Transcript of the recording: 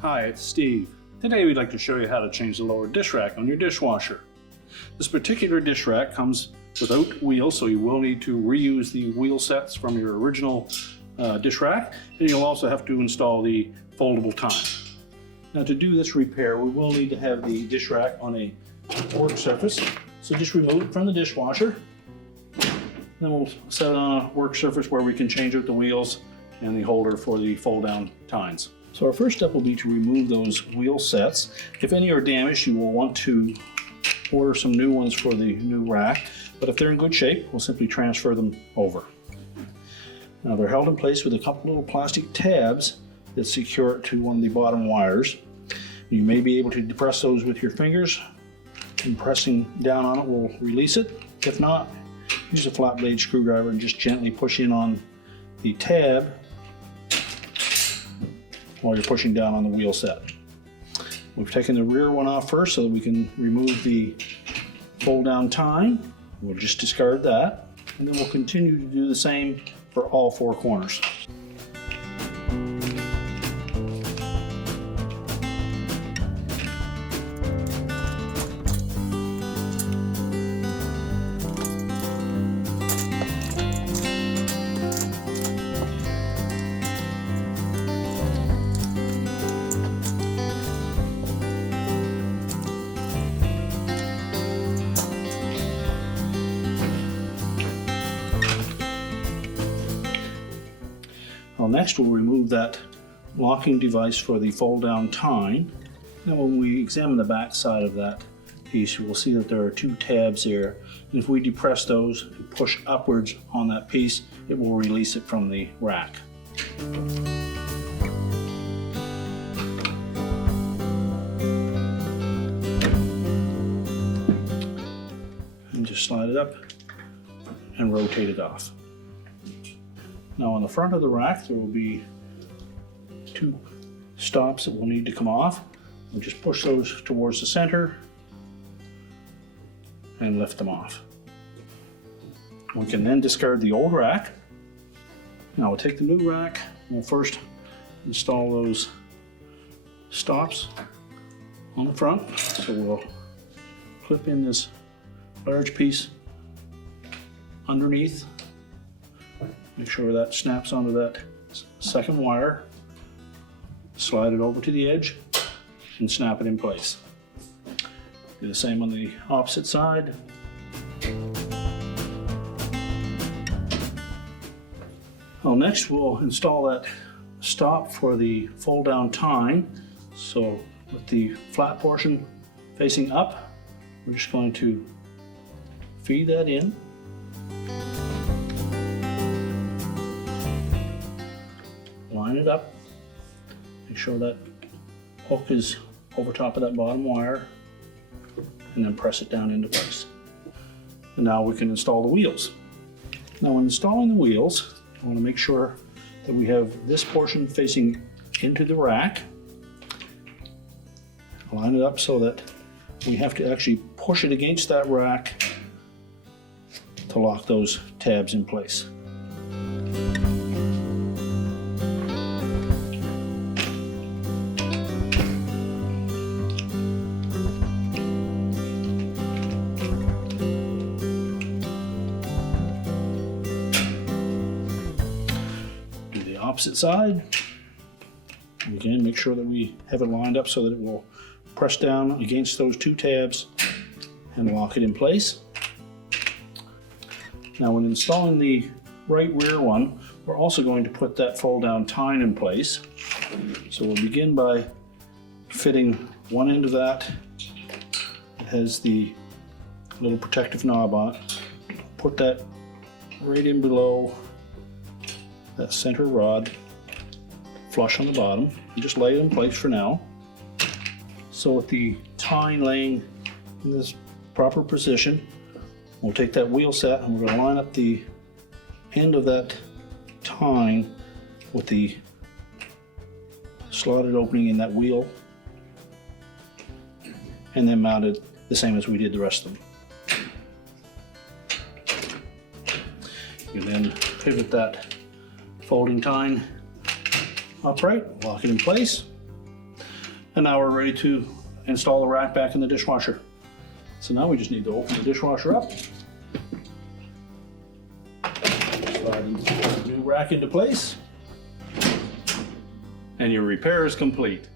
Hi, it's Steve. Today we'd like to show you how to change the lower dish rack on your dishwasher. This particular dish rack comes without wheels, so you will need to reuse the wheel sets from your original dish rack, and you'll also have to install the foldable tine. Now to do this repair, we will need to have the dish rack on a work surface, so just remove it from the dishwasher. Then we'll set it on a work surface where we can change out the wheels and the holder for the fold down tines. So our first step will be to remove those wheel sets. If any are damaged, you will want to order some new ones for the new rack, but if they're in good shape, we'll simply transfer them over. Now they're held in place with a couple little plastic tabs that secure it to one of the bottom wires. You may be able to depress those with your fingers, and pressing down on it will release it. If not, use a flat blade screwdriver and just gently push in on the tab while you're pushing down on the wheel set. We've taken the rear one off first so that we can remove the fold down tine. We'll just discard that, and then we'll continue to do the same for all four corners. Well, next we'll remove that locking device for the fold down tine. Now when we examine the back side of that piece, you will see that there are two tabs there. And if we depress those and push upwards on that piece, it will release it from the rack. And just slide it up and rotate it off. Now on the front of the rack there will be two stops that will need to come off. We'll just push those towards the center and lift them off. We can then discard the old rack. Now we'll take the new rack. We'll first install those stops on the front. So we'll clip in this large piece underneath. Make sure that snaps onto that second wire. Slide it over to the edge and snap it in place. Do the same on the opposite side. Well, next we'll install that stop for the fold down tine. So with the flat portion facing up, we're just going to feed that in. Line it up, make sure that hook is over top of that bottom wire, and then press it down into place. And now we can install the wheels. Now when installing the wheels, I want to make sure that we have this portion facing into the rack. Line it up so that we have to actually push it against that rack to lock those tabs in place. Opposite side. Again, make sure that we have it lined up so that it will press down against those two tabs and lock it in place. Now when installing the right rear one, we're also going to put that fold down tine in place. So we'll begin by fitting one end of that. It has the little protective knob on it. Put that right in below that center rod, flush on the bottom, and just lay it in place for now. So with the tine laying in this proper position, we'll take that wheel set and we're going to line up the end of that tine with the slotted opening in that wheel, and then mount it the same as we did the rest of them. You then pivot that folding tine upright, lock it in place. And now we're ready to install the rack back in the dishwasher. So now we just need to open the dishwasher up. Slide the new rack into place. And your repair is complete.